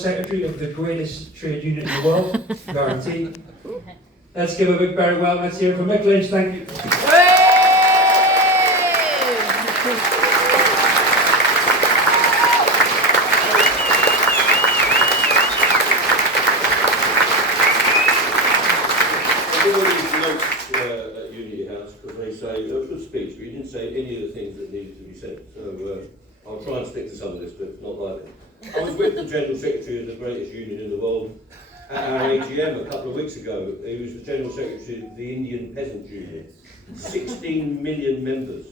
Secretary of the greatest trade union in the world, guaranteed. Let's give a big Berwick welcome. Let's hear it from Mick Lynch. Thank you. At Unity House, because they say, it was a good speech, but you didn't say any of the things that needed to be said. So I'll try and stick to some of this, but it's not like it. I was with the General Secretary of the greatest union in the world at our AGM a couple of weeks ago. He was the General Secretary of the Indian Peasants Union. 16 million members.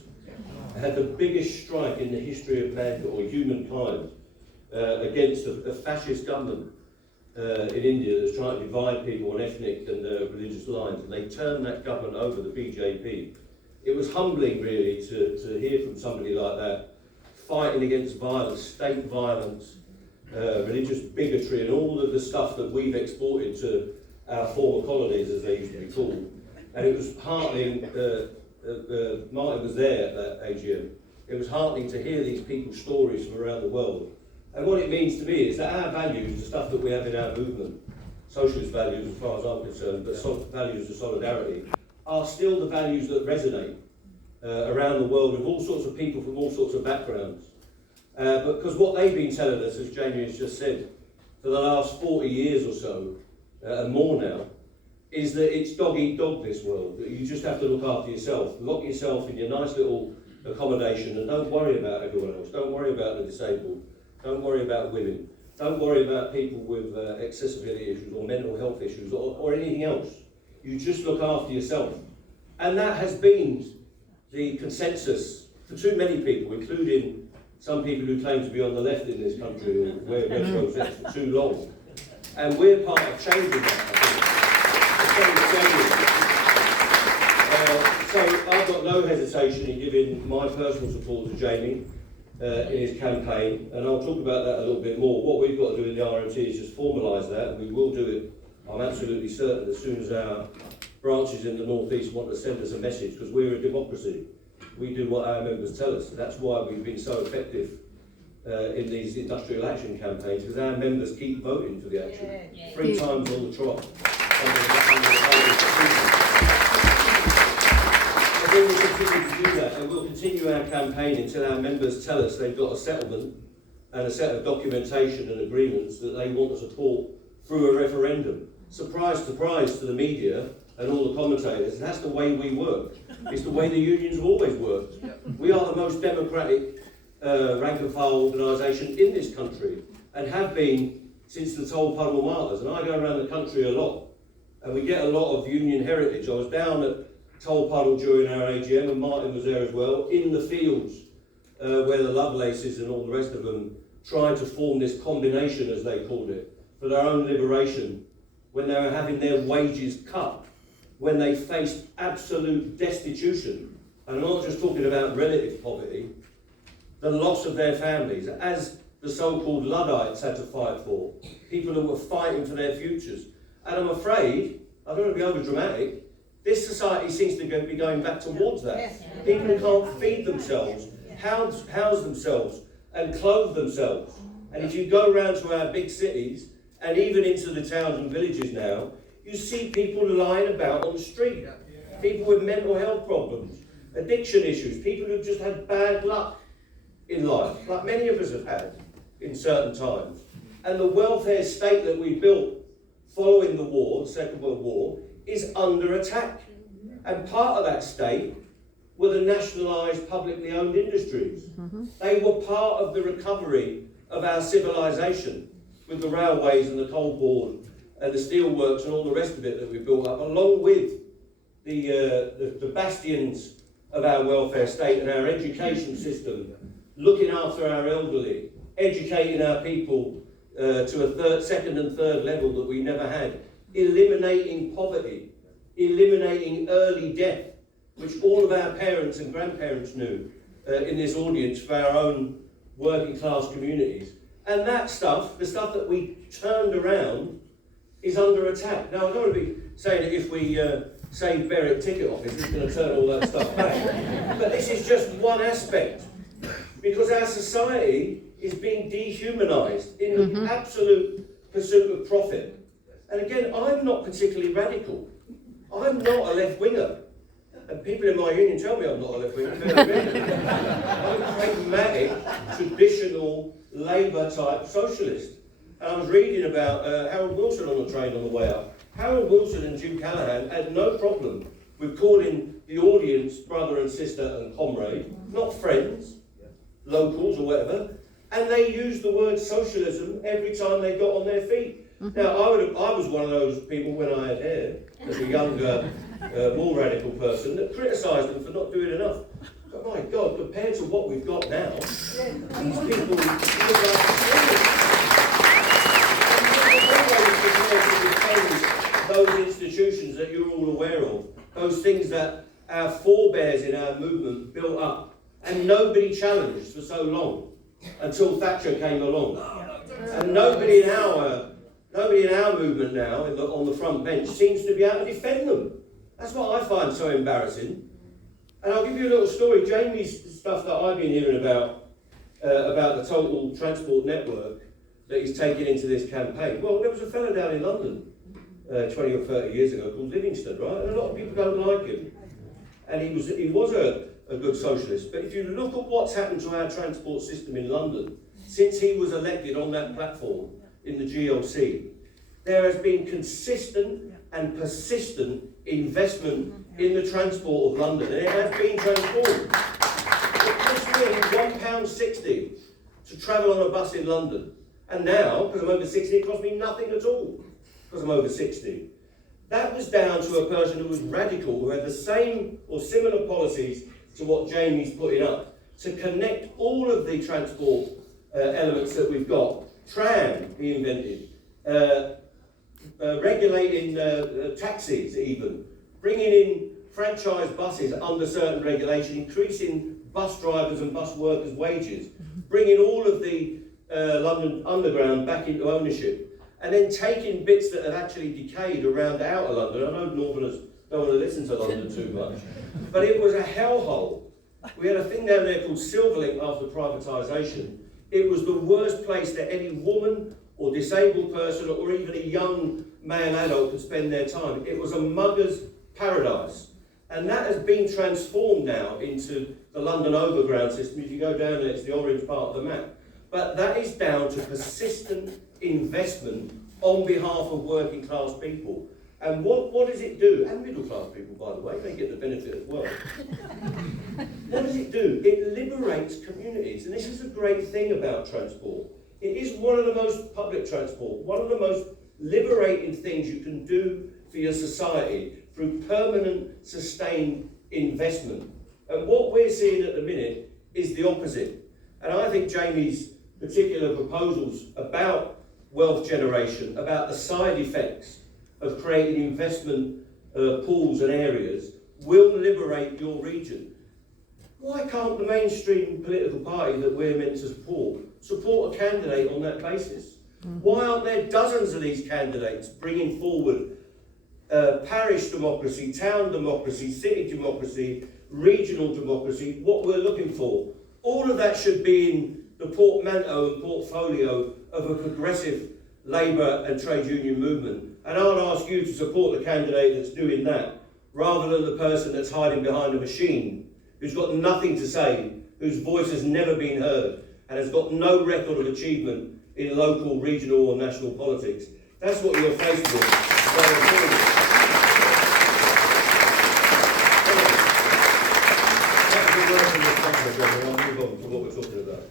Had the biggest strike in the history of mankind, or humankind, against a fascist government in India that's trying to divide people on ethnic and religious lines, and they turned that government over, the BJP. It was humbling, really, to hear from somebody like that, fighting against violence, state violence, religious bigotry, and all of the stuff that we've exported to our former colonies, as they used to be called. And it was heartening, Martin was there at that AGM, it was heartening to hear these people's stories from around the world. And what it means to me is that our values, the stuff that we have in our movement, socialist values as far as I'm concerned, but values of solidarity, are still the values that resonate around the world with all sorts of people from all sorts of backgrounds. Because what they've been telling us, as Jamie has just said, for the last 40 years or so, and more now, is that it's dog-eat-dog, this world, that you just have to look after yourself, lock yourself in your nice little accommodation, and don't worry about everyone else, don't worry about the disabled, don't worry about women. Don't worry about people with accessibility issues or mental health issues or anything else. You just look after yourself. And that has been the consensus for too many people, including some people who claim to be on the left in this country or wear red rosettes for too long. And we're part of changing that, I think. So I've got no hesitation in giving my personal support to Jamie in his campaign, and I'll talk about that a little bit more. What we've got to do in the RMT is just formalise that, and we will do it, I'm absolutely certain, as soon as our branches in the North East want to send us a message, because we're a democracy. We do what our members tell us. That's why we've been so effective in these industrial action campaigns, because our members keep voting for the action. 3 times on the trot. We will continue to do that, and we'll continue our campaign until our members tell us they've got a settlement and a set of documentation and agreements that they want to support through a referendum. Surprise, surprise to the media and all the commentators, that's the way we work. It's the way the unions have always worked. We are the most democratic rank and file organisation in this country, and have been since the Toll Puddle Martyrs. And I go around the country a lot, and we get a lot of union heritage. I was down at Toll Puddle during our AGM, and Martin was there as well, in the fields where the Lovelaces and all the rest of them tried to form this combination, as they called it, for their own liberation, when they were having their wages cut, when they faced absolute destitution. And I'm not just talking about relative poverty, the loss of their families, as the so-called Luddites had to fight for, people who were fighting for their futures. And I'm afraid, I don't want to be over dramatic, this society seems to be going back towards that. People who can't feed themselves, house themselves, and clothe themselves. And if you go around to our big cities, and even into the towns and villages now, you see people lying about on the street. People with mental health problems, addiction issues, people who've just had bad luck in life, like many of us have had in certain times. And the welfare state that we built following the war, the Second World War, is under attack. And part of that state were the nationalised, publicly owned industries. They were part of the recovery of our civilisation, with the railways and the coal board and the steelworks and all the rest of it that we built up, along with the bastions of our welfare state and our education system, looking after our elderly, educating our people to a second and third level that we never had, eliminating poverty, eliminating early death, which all of our parents and grandparents knew in this audience for our own working class communities. And that stuff, the stuff that we turned around, is under attack. Now, I don't want to be saying that if we save Berwick ticket office, it's going to turn all that stuff back. But this is just one aspect. Because our society is being dehumanised in the absolute pursuit of profit. And again, I'm not particularly radical. I'm not a left-winger. And people in my union tell me I'm not a left-winger. I'm a pragmatic, traditional, Labour-type socialist. And I was reading about Harold Wilson on the train on the way up. Harold Wilson and Jim Callaghan had no problem with calling the audience brother and sister and comrade, not friends, locals or whatever, and they used the word socialism every time they got on their feet. Now, I was one of those people when I had hair, as a younger, more radical person, that criticised them for not doing enough. But my God, compared to what we've got now, these people look like those institutions that you're all aware of, those things that our forebears in our movement built up, and nobody challenged for so long, until Thatcher came along. And nobody in our movement now, on the front bench, seems to be able to defend them. That's what I find so embarrassing. And I'll give you a little story. Jamie's stuff that I've been hearing about the total transport network that he's taken into this campaign. Well, there was a fellow down in London 20 or 30 years ago called Livingston, right? And a lot of people don't like him. And he was a good socialist. But if you look at what's happened to our transport system in London, since he was elected on that platform in the GLC, there has been consistent and persistent investment in the transport of London, and it has been transformed. It cost me £1.60 to travel on a bus in London, and now, because I'm over 60, it costs me nothing at all, because I'm over 60. That was down to a person who was radical, who had the same or similar policies to what Jamie's putting up, to connect all of the transport elements that we've got. Tram, he invented. Regulating taxis even, bringing in franchise buses under certain regulation, increasing bus drivers and bus workers' wages, bringing all of the London Underground back into ownership, and then taking bits that have actually decayed around outer London. I know Northerners don't want to listen to London too much, but it was a hellhole. We had a thing down there called Silverlink after privatisation. It was the worst place that any woman or disabled person or even a young male adult could spend their time. It was a mugger's paradise. And that has been transformed now into the London Overground system. If you go down there, it's the orange part of the map. But that is down to persistent investment on behalf of working class people. And what does it do? And middle class people, by the way, they get the benefit as well. What does it do? It liberates communities. And this is a great thing about transport. It is one of the most, public transport, one of the most liberating things you can do for your society through permanent, sustained investment. And what we're seeing at the minute is the opposite. And I think Jamie's particular proposals about wealth generation, about the side effects of creating investment pools and areas, will liberate your region. Why can't the mainstream political party that we're meant to support a candidate on that basis? Why aren't there dozens of these candidates bringing forward parish democracy, town democracy, city democracy, regional democracy, what we're looking for? All of that should be in the portmanteau and portfolio of a progressive labour and trade union movement. And I'd ask you to support the candidate that's doing that, rather than the person that's hiding behind a machine, who's got nothing to say, whose voice has never been heard, and has got no record of achievement in local, regional or national politics. That's what you're faced with. I'll move on to what we're talking about.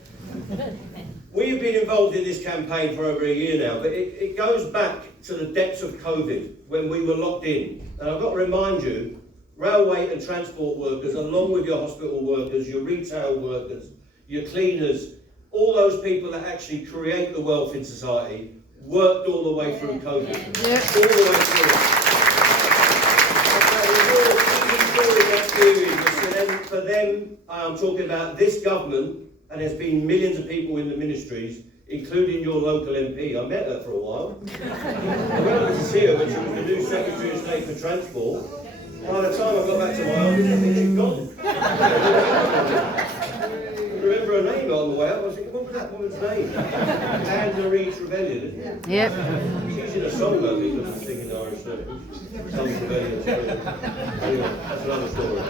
We've been involved in this campaign for over a year now, but it goes back to the depths of COVID, when we were locked in. And I've got to remind you, railway and transport workers, along with your hospital workers, your retail workers, your cleaners, all those people that actually create the wealth in society, worked all the way through COVID. All the way through. For them, I'm talking about this government, and there's been millions of people in the ministries, including your local MP. I met her for a while. I went over to see her when she was the new Secretary of State for Transport. By the time I got back to my office, I think she'd gone. I remember her name. name on the way up. I was thinking, what was that woman's name? Anne-Marie Trevelyan, isn't it? Yep. She's in a song, I think, that's singing Irish circles. Some Trevelyan. Anyway, that's another story.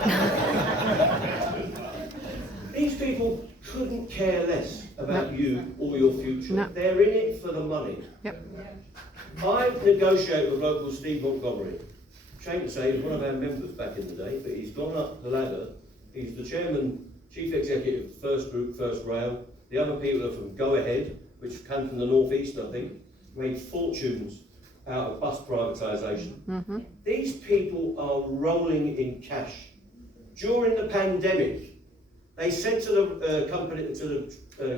These people couldn't care less about you or your future. No. They're in it for the money. Yep. I've negotiated with local Steve Montgomery. Shame to say, he was one of our members back in the day, but he's gone up the ladder. He's the chairman, chief executive, First Group, First Rail. The other people are from Go Ahead, which come from the northeast, I think, made fortunes out of bus privatisation. Mm-hmm. These people are rolling in cash. During the pandemic, they said to the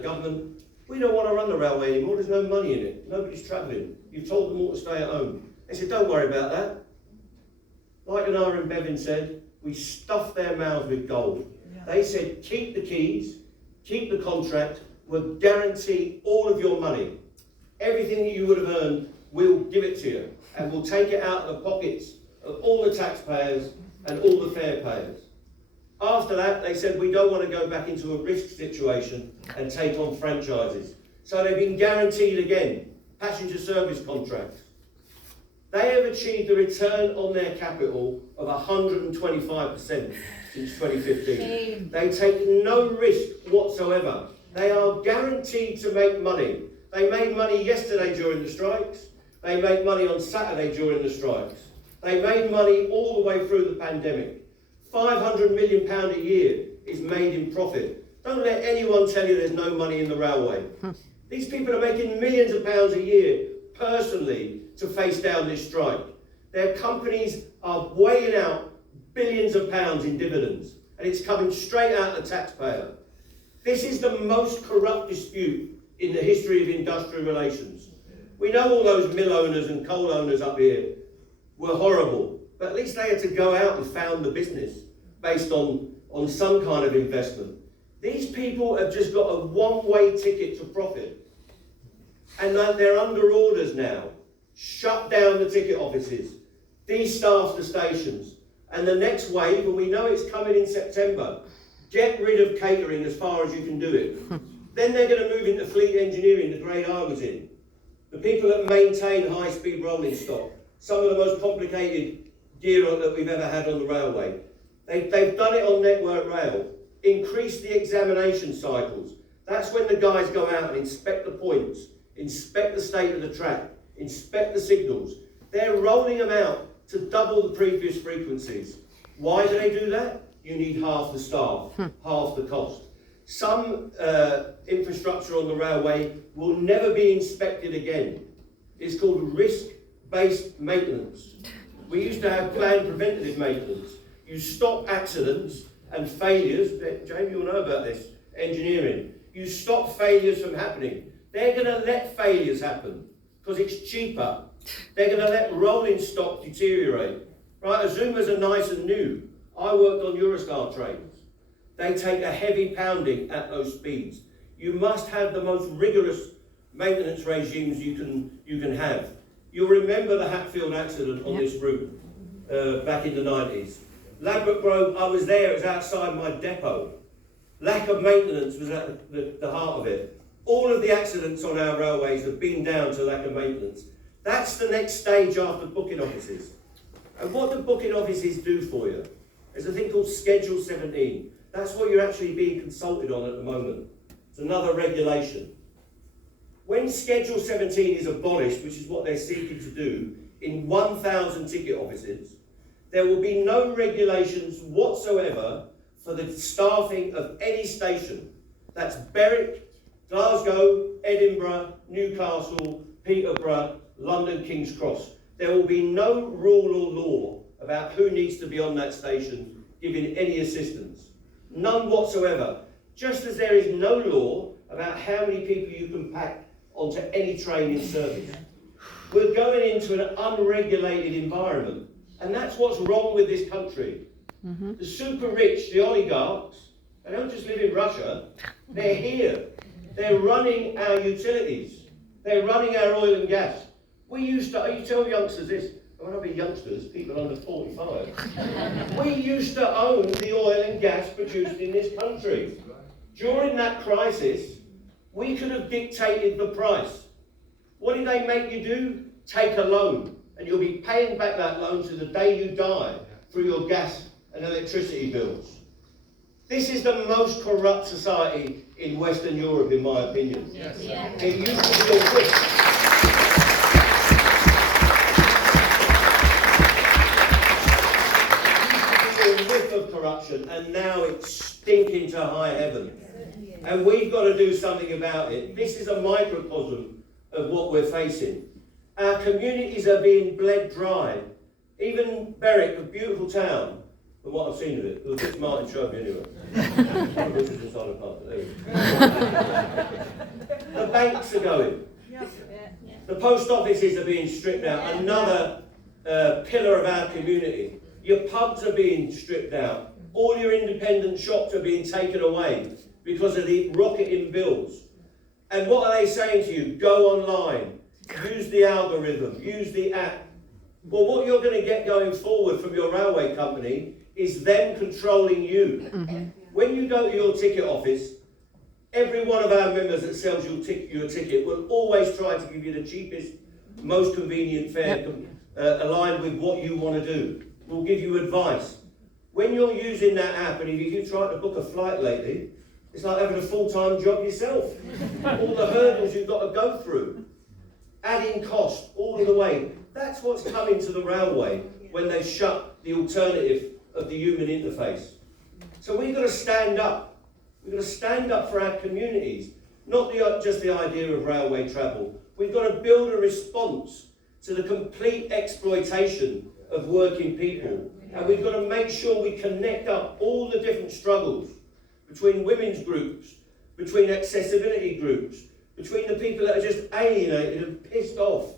government, we don't want to run the railway anymore, there's no money in it, nobody's travelling. You've told them all to stay at home. They said, don't worry about that. Like Anara and Bevan said, we stuffed their mouths with gold. They said, keep the keys, keep the contract, we'll guarantee all of your money. Everything that you would have earned, we'll give it to you. And we'll take it out of the pockets of all the taxpayers and all the fare payers. After that, they said, we don't want to go back into a risk situation and take on franchises. So they've been guaranteed again, passenger service contracts. They have achieved a return on their capital of 125% since 2015. They take no risk whatsoever. They are guaranteed to make money. They made money yesterday during the strikes. They made money on Saturday during the strikes. They made money all the way through the pandemic. £500 million a year is made in profit. Don't let anyone tell you there's no money in the railway. These people are making millions of pounds a year personally to face down this strike. Their companies are weighing out billions of pounds in dividends, and it's coming straight out of the taxpayer. This is the most corrupt dispute in the history of industrial relations. We know all those mill owners and coal owners up here were horrible, but at least they had to go out and found the business based on some kind of investment. These people have just got a one-way ticket to profit. And they're under orders now. Shut down the ticket offices, de-staff the stations, and the next wave, and we know it's coming in September, get rid of catering as far as you can do it. Then they're going to move into fleet engineering, the grade I was in. The people that maintain high-speed rolling stock, some of the most complicated gear that we've ever had on the railway. They've done it on Network Rail. Increase the examination cycles. That's when the guys go out and inspect the points, inspect the state of the track, inspect the signals. They're rolling them out to double the previous frequencies. Why do they do that? You need half the staff, half the cost. Some infrastructure on the railway will never be inspected again. It's called risk-based maintenance. We used to have planned preventative maintenance. You stop accidents and failures. Jamie, you'll know about this, engineering. You stop failures from happening. They're going to let failures happen because it's cheaper. They're going to let rolling stock deteriorate. Right, Azumas are nice and new. I worked on Eurostar trains. They take a heavy pounding at those speeds. You must have the most rigorous maintenance regimes you can have. You'll remember the Hatfield accident on this route back in the 90s. Ladbroke Grove, I was there, it was outside my depot. Lack of maintenance was at the heart of it. All of the accidents on our railways have been down to lack of maintenance. That's the next stage after booking offices. And what do booking offices do for you? There's a thing called Schedule 17. That's what you're actually being consulted on at the moment. It's another regulation. When Schedule 17 is abolished, which is what they're seeking to do, in 1,000 ticket offices, there will be no regulations whatsoever for the staffing of any station. That's Berwick, Glasgow, Edinburgh, Newcastle, Peterborough, London, King's Cross. There will be no rule or law about who needs to be on that station giving any assistance. None whatsoever. Just as there is no law about how many people you can pack onto any train in service. We're going into an unregulated environment, and that's what's wrong with this country. The super rich, the oligarchs, they don't just live in Russia, they're here. They're running our utilities. They're running our oil and gas. We used to, you tell youngsters this, when I mean youngsters, people under 45, we used to own the oil and gas produced in this country. During that crisis, we could have dictated the price. What did they make you do? Take a loan, and you'll be paying back that loan to the day you die through your gas and electricity bills. This is the most corrupt society in Western Europe, in my opinion. Yes. Yeah. It used to be a whip. It used to be a whiff of corruption, and now it's stinking to high heaven. And we've got to do something about it. This is a microcosm of what we're facing. Our communities are being bled dry. Even Berwick, a beautiful town, from what I've seen of it, it was just Martin showed me anyway. This is inside the park, there you go. The banks are going. The post offices are being stripped out. Another pillar of our community. Your pubs are being stripped out. All your independent shops are being taken away because of the rocketing bills. And what are they saying to you? Go online, use the algorithm, use the app. Well, what you're going to get going forward from your railway company is them controlling you. When you go to your ticket office, every one of our members that sells you a ticket will always try to give you the cheapest, most convenient fare, aligned with what you want to do. We'll give you advice. When you're using that app, and if you've tried to book a flight lately, it's like having a full-time job yourself. All the hurdles you've got to go through. Adding cost all of the way. That's what's coming to the railway when they shut the alternative of the human interface. So we've got to stand up. We've got to stand up for our communities. Not just the idea of railway travel. We've got to build a response to the complete exploitation of working people. And we've got to make sure we connect up all the different struggles between women's groups, between accessibility groups, between the people that are just alienated and pissed off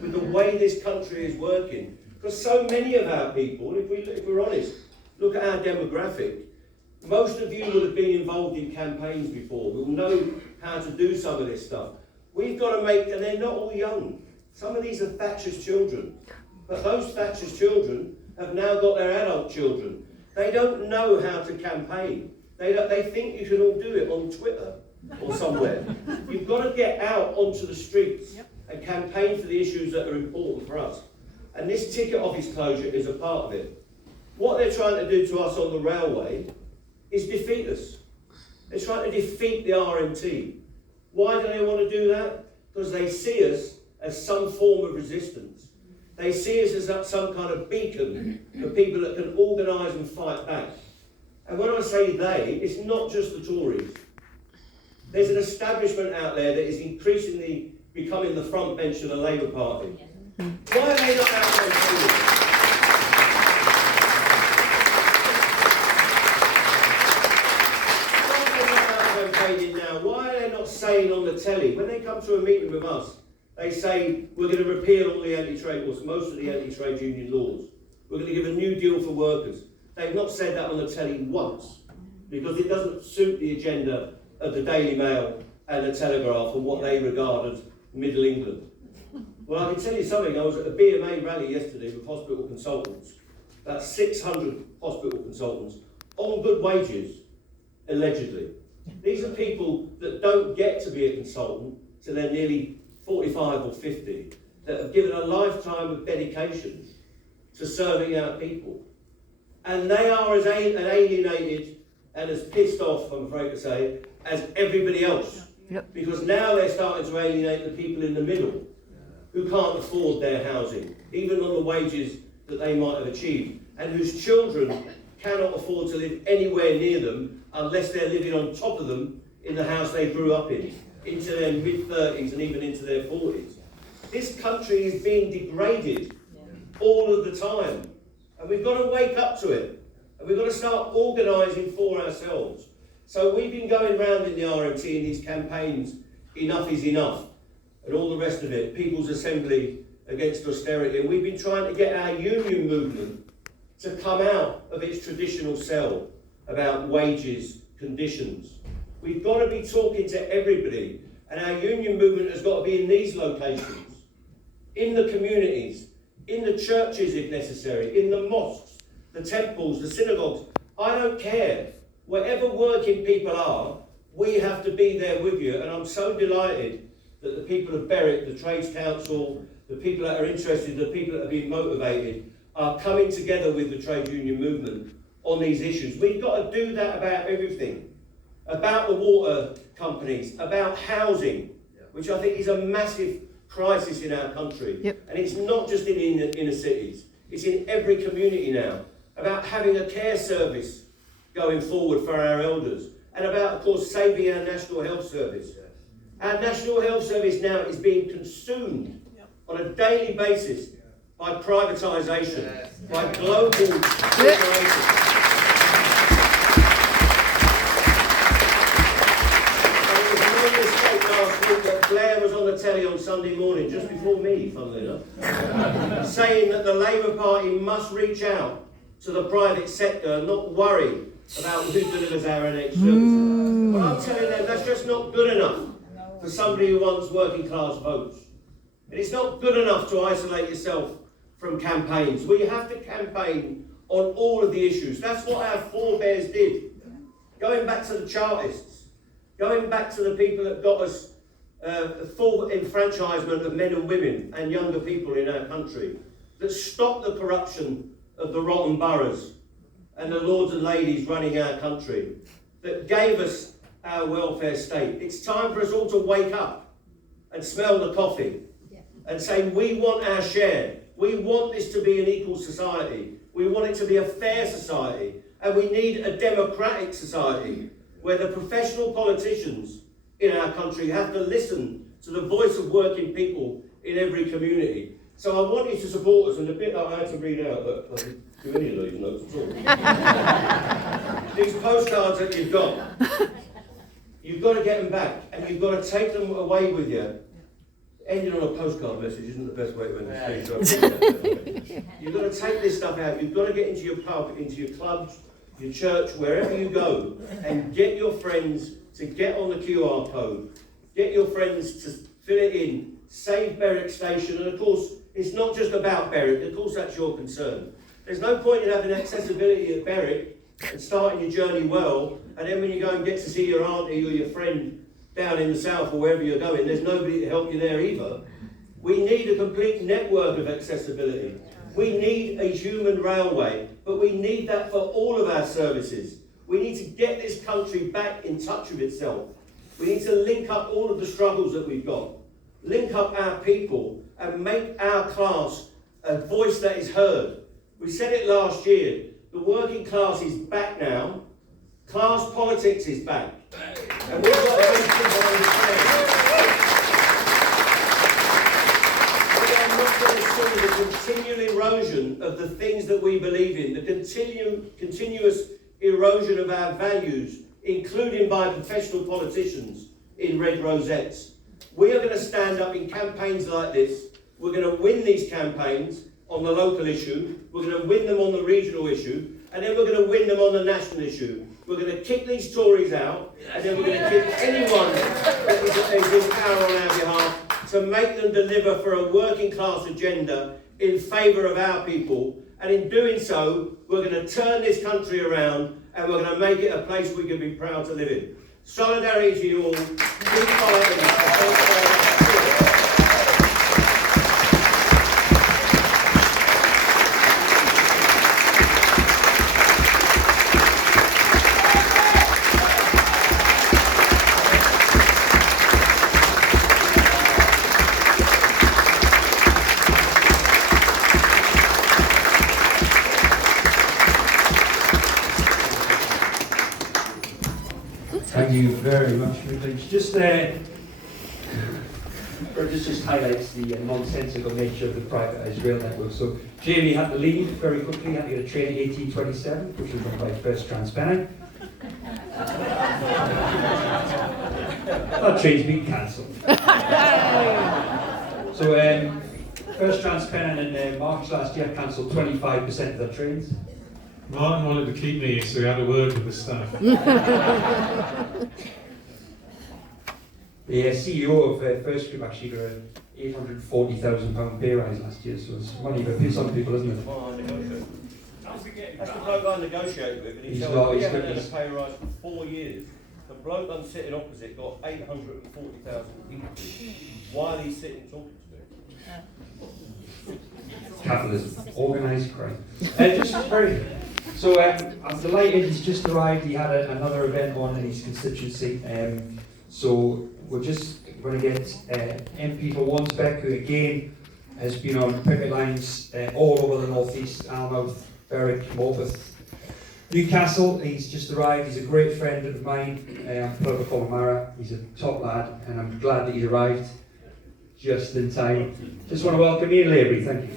with the way this country is working. Because so many of our people, if we're honest, look at our demographic, most of you will have been involved in campaigns before, will know how to do some of this stuff. We've got to make, and they're not all young, some of these are Thatcher's children, but those Thatcher's children have now got their adult children. They don't know how to campaign. They think you can all do it on Twitter or somewhere. You've got to get out onto the streets and campaign for the issues that are important for us. And this ticket office closure is a part of it. What they're trying to do to us on the railway is defeat us. They're trying to defeat the RMT. Why do they want to do that? Because they see us as some form of resistance. They see us as some kind of beacon for people that can organise and fight back. And when I say they, it's not just the Tories. There's an establishment out there that is increasingly becoming the front bench of the Labour Party. Why are they not out campaigning? Why are they not out campaigning now? Why are they not saying on the telly, when they come to a meeting with us, they say we're going to repeal all the anti-trade laws, most of the anti-trade union laws. We're going to give a new deal for workers. They've not said that on the telly once, because it doesn't suit the agenda of the Daily Mail and the Telegraph and what they regard as Middle England. Well, I can tell you something. I was at a BMA rally yesterday with hospital consultants, about 600 hospital consultants, on good wages, allegedly. These are people that don't get to be a consultant till they're nearly 45 or 50, that have given a lifetime of dedication to serving our people. And they are as alienated and as pissed off, I'm afraid to say, as everybody else. Because now they're starting to alienate the people in the middle who can't afford their housing, even on the wages that they might have achieved, and whose children cannot afford to live anywhere near them unless they're living on top of them in the house they grew up in, into their mid-30s and even into their 40s. This country is being degraded all of the time. And we've got to wake up to it. And we've got to start organising for ourselves. So we've been going round in the RMT in these campaigns, enough is enough, and all the rest of it, People's Assembly against austerity. And we've been trying to get our union movement to come out of its traditional cell about wages, conditions. We've got to be talking to everybody. And our union movement has got to be in these locations, in the communities, in the churches if necessary, in the mosques, the temples, the synagogues. I don't care. Wherever working people are, We have to be there with you, and I'm so delighted that the people of Berwick, the Trades Council, the people that are interested, the people that are being motivated, are coming together with the trade union movement on these issues. We've got to do that about everything. About the water companies, about housing, which I think is a massive crisis in our country. And it's not just in the inner cities, it's in every community now. About having a care service going forward for our elders. And about, of course, saving our National Health Service. Our National Health Service now is being consumed on a daily basis by privatisation, by global corporations. That Blair was on the telly on Sunday morning, just before me, funnily enough, saying that the Labour Party must reach out to the private sector and not worry about who delivers our NH services. But I'm telling them that's just not good enough for somebody who wants working class votes. And it's not good enough to isolate yourself from campaigns. We have to campaign on all of the issues. That's what our forebears did. Going back to the Chartists, going back to the people that got us the full enfranchisement of men and women and younger people in our country, that stopped the corruption of the rotten boroughs and the lords and ladies running our country, that gave us our welfare state. It's time for us all to wake up and smell the coffee and say we want our share. We want this to be an equal society. We want it to be a fair society, and we need a democratic society where the professional politicians in our country have to listen to the voice of working people in every community. So I want you to support us, and the bit that I had to read out, but I didn't do any of these notes at all. These postcards that you've got to get them back, and you've got to take them away with you. Ending on a postcard message isn't the best way to end the speech. You've got to take this stuff out. You've got to get into your pub, into your clubs, your church, wherever you go, and get your friends to get on the QR code. Get your friends to fill it in. Save Berwick Station. And of course, it's not just about Berwick. Of course, that's your concern. There's no point in having accessibility at Berwick and starting your journey well, and then when you go and get to see your auntie or your friend down in the south or wherever you're going, there's nobody to help you there either. We need a complete network of accessibility. We need a human railway, but we need that for all of our services. We need to get this country back in touch with itself. We need to link up all of the struggles that we've got, link up our people, and make our class a voice that is heard. We said it last year, the working class is back now, class politics is back. And we've got to make people understand. We are not going to see the continual erosion of the things that we believe in, the continuous erosion of our values, including by professional politicians in red rosettes. We are going to stand up in campaigns like this. We're going to win these campaigns on the local issue, we're going to win them on the regional issue, and then we're going to win them on the national issue. We're going to kick these Tories out, and then we're going to kick anyone that is in power on our behalf to make them deliver for a working class agenda in favour of our people. And in doing so, we're going to turn this country around, and we're going to make it a place we can be proud to live in. Solidarity to you all. Keep fighting. Thank you very much, Mick Lynch. Just highlights the nonsensical nature of the privatised rail network. So Jamie had to leave very quickly, had to get a train at 1827, which was run by First Transpenna. That train's been cancelled. So First Transpenna in March last year cancelled 25% of their trains. Martin wanted to keep me, so he had a word with the staff. The CEO of First Group actually got an £840,000 pay rise last year, so it's money for some people, isn't it? That's the bloke I negotiated with, and he He's told not- me he he's hasn't had a got- pay rise for 4 years, bloke I'm sitting opposite got 840,000 people while he's sitting talking to me. Capitalism, organised crime. Just very. So I'm delighted he's just arrived. He had another event on in his constituency. So we're just going to get MP for Wansbeck, who again has been on picket lines all over the North East, Almouth, Berwick, Maltings, Newcastle. He's just arrived. He's a great friend of mine. I'm Berwick Mara. He's a top lad, and I'm glad that he's arrived just in time. Just want to welcome Ian Lavery. Thank you.